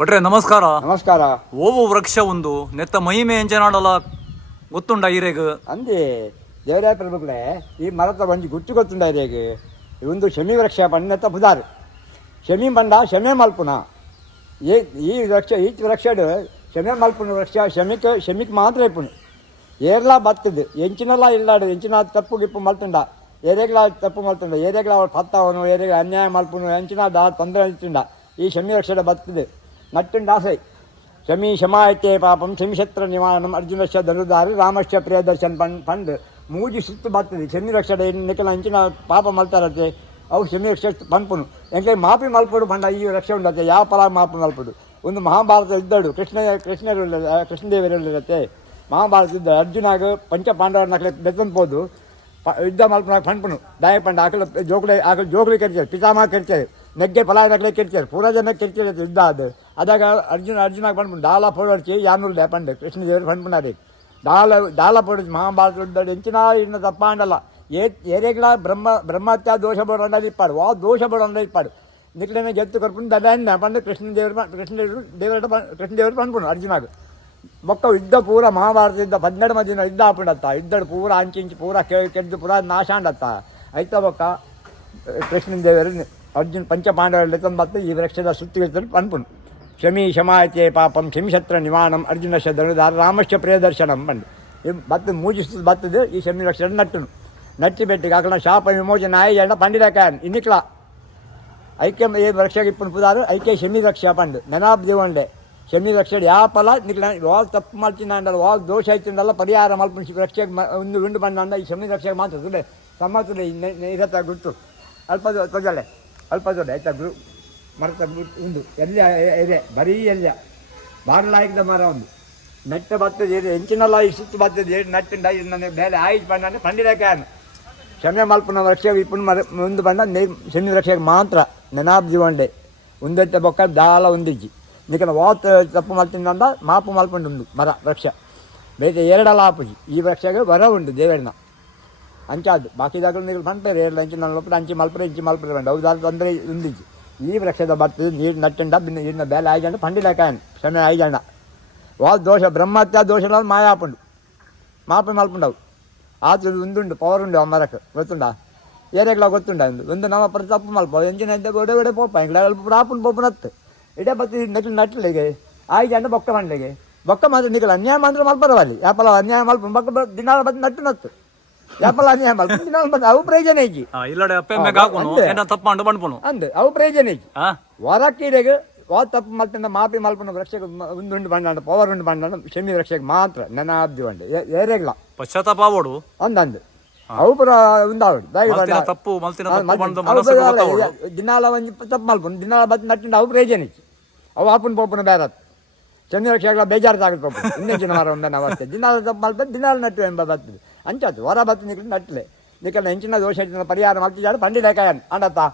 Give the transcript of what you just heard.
ಭಟ್ರೆ ನಮಸ್ಕಾರ. ನಮಸ್ಕಾರ. ಓವು ವೃಕ್ಷ ಒಂದು ನೆತ್ತ ಮಹಿಮೆ ಎಂಜನಾಡಲ ಗೊತ್ತುಂಡ ಈರೆಗ್ ಅಂದಿ ದೇವರಾಯ ಪ್ರಭುಗಳೇ ಈ ಮರದ ಒಂಜಿ ಗುಟ್ಟು ಗೊತ್ತುಂಡ ಈರೇಗ ಒಂದು ಶಮಿ ವೃಕ್ಷ ನೆತ್ತ ಪುದಾರು. ಶಮಿ ಬಂಡ ಶಮೆ ಮಲ್ಪುನ. ಈ ಈ ವೃಕ್ಷ ಈ ವೃಕ್ಷ ಶಮೆ ಮಲ್ಪುನ ವೃಕ್ಷ ಶಮಿಕ್ ಶಮಿಕ್ ಮಾತ್ರ ಇಪ್ಪುನು. ಏರ್ಲಾ ಬರ್ತದೆ ಎಂಚಿನೆಲ್ಲ ಇಲ್ಲಾಡ ಎಂಚಿನ ತಪ್ಪು ಗಿಪ್ಪು ಮಲ್ತುಂಡ. ಏರೆಗ್ಲ ತಪ್ಪು ಮಲ್ತುಂಡ. ಏರೆಗ್ಲ ಅವ್ರು ಪತ್ತವನು ಏರೆಗ್ಲ ಅನ್ಯಾಯ ಮಲ್ಪುನು ಎಂಚಿನ ದಾ ತೊಂದರೆ ಅಂಚಿಂಡ ಈ ಶಮಿ ವೃಕ್ಷ ಬರ್ತದೆ ನಟ್ಟುಂಡ ಆಸೆ ಶಮಿ ಶಮಾಯತೆ ಪಾಪಂ ಶಮಿಶತ್ರ ನಿವಾರಣಂ ಅರ್ಜುನಶ್ಚ ಧನುಧಾರಿ ರಾಮಶ್ಚ ಪ್ರಿಯದರ್ಶನ್ ಪಂಡ್ ಪಂಡ್ ಮೂಜಿ ಸುತ್ತು ಬರ್ತದೆ. ಶನಿ ರಕ್ಷಡ ನಿಖಲ ಅಂಚಿನ ಪಾಪ ಮಲ್ತಾರತೆ ಅವು ಶಮಿ ರಕ್ಷ ಪಂಪುನು. ಎಂಕೆ ಮಾಪಿ ಮಲ್ಪಡು ಪಂಡ ಈ ರಕ್ಷೆ ಉಂಡತ್ತೆ ಯಾವ ಫಲ ಮಾಪಿ ಮಲ್ಪಡು ಒಂದು ಮಹಾಭಾರತ ಇದ್ದಡು. ಕೃಷ್ಣ ಕೃಷ್ಣರು ಕೃಷ್ಣದೇವರಲ್ಲಿರತ್ತೆ ಮಹಾಭಾರತ ಇದ್ದ ಅರ್ಜುನಾಗ ಪಂಚ ಪಾಂಡವರ ನಕಲೆ ಬೆತ್ತಂಪೋದು ಪ, ಯುದ್ಧ ಮಲ್ಪನಾಗ ಪಂಪನು. ದಾಯ ಪಂಡ ಆಕಲ ಜೋಕುಲೆ ಆಕಲ ಜೋಕುಲಿ ಕರಿತಾರೆ ಪಿತಾಮಹ ಕರಿತಾರೆ ನೆಗ್ಗೆ ಫಲ ನಕಲೆ ಕರಿತಾರೆ ಪೂರ ಜನ ಕರಿತಾರೆ ಯುದ್ಧ ಅದು ಅದಾಗ ಅರ್ಜುನ ಅರ್ಜುನಾಗ ಪಂಪನು ದಾಲ ಪೋಡರ್ಚಿ ಯಾನೂರು ಪಂಡು ಕೃಷ್ಣದೇವರು ಪಂಪನಾರಿ ದಾಲ ದಾಲ ಪೋಡಿಸಿ ಮಹಾಭಾರತ ಯುದ್ಧ ಎಂಚಿನ ಇನ್ನು ತಪ್ಪಾಂಡಲ್ಲ ఏ ఏరేగల బ్రహ్మ బ్రహ్మత్య దోషపడు అన్నది ఇప్పాడు వా దోషపడు అన్నది ఇప్పాడు నిక్కడనే జత్తు కడుపుని దాన్ని పండు కృష్ణదేవుడు కృష్ణదేవుడు దేవుడు కృష్ణదేవుడు పండుకున్నాడు అర్జునాడు మొక్క యుద్ధ పూర మహాభారత యుద్ధ పన్నెండు మధ్యన యుద్ధ ఆపుడత్త ఇద్దడు పూర అంచించి పూర ಕೆದ್ದು ಪೂರ ನಾಶ ಅಂಡತ್ತ ಐತ ಒಕ್ಕ ಕೃಷ್ಣದೇವರು ಅರ್ಜುನ್ ಪಂಚ ಪಾಂಡವರು ಲೆಕ್ಕ ಬತ್ತು ಈ ವೃಕ್ಷದ ಸುತ್ತಿಗೆ ಪನ್ಪುನು ಶಮಿ ಶಮಾಯತೆ ಪಾಪಂ ಶಮಿಶತ್ರ ನಿವಾಣಂ ಅರ್ಜುನಶ ಧನುಧಾರ ರಾಮಶ್ಚ ಪ್ರಿಯದರ್ಶನಂ ಬಂದು. ಬತ್ತು ಮೂಜಿಸ್ತದೆ ಬತ್ತದು ಈ ಶಮಿ ಲಕ್ಷಣ ನಟ್ಟನು. ನಟ್ಟಿ ಬೆಟ್ಟಿ ಕಾಕಣ ಶಾಪ ವಿಮೋಚನಾಯ ಎಣ್ಣ ಪಂಡಿರಕಾಯನ್ ಇನ್ನಿಕ್ಲ. ಐಕ್ಯ ಏ ರಕ್ಷಕ ಇಪ್ಪನ ಪುದಾರು, ಐಕ್ಯ ಶಮಿ ರಕ್ಷ ಪಂಡು. ನೆನಾಬ್ ದಿವಂಡೆ. ಶಮಿ ರಕ್ಷ ಯಾ ಫಲ ನಿಕ್ಲ, ವಾಲ್ ತಪ್ಪು ಮಾಡ್ತೀನಿ ಅಂಡಲ್ಲ ವಾಲ್ ದೋಷ ಆಯ್ತಿಂದಲ್ಲ ಪರಿಹಾರ ಮಲ್ಪ ರಕ್ಷೆ ಒಂದು ಉಂಡು ಬಂದ ಅಂದ, ಈ ಶಮಿ ರಕ್ಷಕ ಮಾತ್ರ ಸುಡೆ ಸಮ್ಮತದೆ ಇರತ್ತ ಗುರುತು. ಅಲ್ಪ ತೊದಲೆ ಅಲ್ಪ ತೊಡೆ ಆಯ್ತಾ ಗುರು ಮರತ ಉಂಡು. ಎಲ್ಲ ಇದೆ ಬರೀ ಎಲ್ಲ ಬಾರಲಾಯ್ದ ಮರ ಒಂದು ನೆಟ್ಟ ಬರ್ತದೆ ಇದೆ ಎಂಚಿನೆಲ್ಲ ಈ ಸುತ್ತು ಬರ್ತದೆ ನಟ್ಟಿಂಡ ಇದು ನನಗೆ ಬೇರೆ ಆಯ್ತು ಬಂದ ಪಂಡಿರಕಾಯನ್ ಶಮೆ ಮಲ್ಪನ ರಕ್ಷೆ ಇಪ್ಪು ಮರ ಮುಂದೆ ಬಂದ ನೇ ಶನಿ ರಕ್ಷೆಗೆ ಮಾತ್ರ ನೆನಾಬ್ ಜೀವಂಡೆ ಉಂದೆತ್ತ ಬೊಕ್ಕ ದಾಳ ಒಂದಿಜ್ಜಿ ನಿಕನ ವಾತ್ ತಪ್ಪು ಮಲ್ತಿಂದ ಮಾಪು ಮಲ್ಪಂಡು ಉಂಡು ಮರ ವೃಕ್ಷ ಬೇರೆ ಎರಡ ಆಪುಜಿ ಈ ವೃಕ್ಷಗೆ ವರ ಉಂಡು ದೇವೇಣ್ಣ ಅಂಚಾದು ಬಾಕಿದಾಗ ನೀವು ಪಂಪೇರು ಎರಡು ಅಂಚಿ ಮಲ್ಪರೆ ಅಂಚಿ ಮಲ್ಪರೆ ಇಂಚಿ ಮಲ್ಪರೆ ಬಂದು ಹೌದಾದ ತೊಂದರೆ ಉಂದಿಜ್ಜಿ. ಈ ವೃಕ್ಷದ ಬರ್ತದೆ ನೀರು ನಟ್ಟಿಂಡ ಬಿನ್ನ ಇನ್ನ ಬೇಲೆ ಐಜಂಡ ಪಂಡಿಲಕಾಯನ್ ಶಮೆ ಐಜಂಡ వాళ్ళు దోష బ్రహ్మత్య దోషాలు మాయాపుండు మాప మల్పుండవు ఆతు ఉందుండు పవర్ ఉండు అమ్మరకు ಗೊತ್ತುಂಡಾ ಏರಿಯಾಗ್ಲ ಗೊತ್ತುಂಡ ಒಂದು ಒಂದು ನಮ್ಮ ಪರ ತಪ್ಪು ಮಲ್ಪ ಎಂಜಿನ ಎಂತ ಗೋಡೆ ಗೋಡೆ ಪೋಪ ಇಂಗ್ಲ ಪ್ರಾಪುನ್ ಪೋಪುನತ್ತು ಇಡೇ ಬತ್ತಿ ನೆಟ್ಟು ನಟ್ಲಿಗೆ ಆಯ್ತು ಅಂಡ ಬೊಕ್ಕ ಮಂಡ್ಲಿಗೆ ಬೊಕ್ಕ ಮಾತ್ರ ನಿಕಲ ಅನ್ಯಾಯ ಮಾತ್ರ ಮಲ್ಪರವಲ್ಲಿ ಯಾಪಲ ಅನ್ಯಾಯ ಮಲ್ಪ ಬೊಕ್ಕ ದಿನಾಳ ಬಂದು ನಟ್ಟು ನತ್ತು ಯಾಪಲ ಅನ್ಯಾಯ ಮಲ್ಪ ದಿನಾಳ ಬಂದು ಅವು ಪ್ರಯೋಜನ ಐಜಿ ಇಲ್ಲಡೆ ಹಾಕೋನು ಅಂದು. ಅವು ಪ್ರಯೋಜನ ಐಜಿ ವಾ ತಪ್ಪು ಮಲ್ತಿಂದ ಮಾಪಿ ಮಲ್ಪನ ರಕ್ಷಕ ಒಂದು ಉಂಡು ಬಂಡ ಪವರ್ ಉಂಡು ಬಂಡ ರಕ್ಷಕ ಮಾತ್ರ ನನ್ನ ಬಂಡೆ ಏರೆಗ್ಲ ಪಶ್ಚಾತ್ತಾಪ ಆವೋಡು ಅಂದಂದು ಅವು ಪುರ ಉಂದಾವಡು ತಪ್ಪು ಮಲ್ತಿನ ತಪ್ಪು ದಿನಾಲ ಒಂಜಿ ತಪ್ಪು ಮಲ್ಪುನು ದಿನಾಲ ಬತ್ ನಟ್ಟಿಂದ ಅವು ಪ್ರಯೋಜನ ಅವು ಪೋಪುನ ಬೇರೆ ಬೇಜಾರು ತಾಗತ್ ಪೋಪು ಇನ್ನೆಂಚಿನ ಮರ ಒಂದನ್ನ ಅವಸ್ಥೆ ದಿನಾಲ ತಪ್ಪು ಮಲ್ಪ ದಿನಾಲ ನಟ್ಟು ಎಂಬ ಬರ್ತದೆ ಅಂಚಾತು ವಾರ ಬತ್ತು ನಿಕ್ಕಲು ನಟ್ಲೆ ನಿಕ್ಕಲ್ಲ ಹೆಂಚಿನ ದೋಷ ಪರಿಹಾರ ಮಾಡ್ತಿದ್ದಾಳೆ ಪಂಡಿಲೇಕಾಯನ್ ಅಂಡತ್ತಾ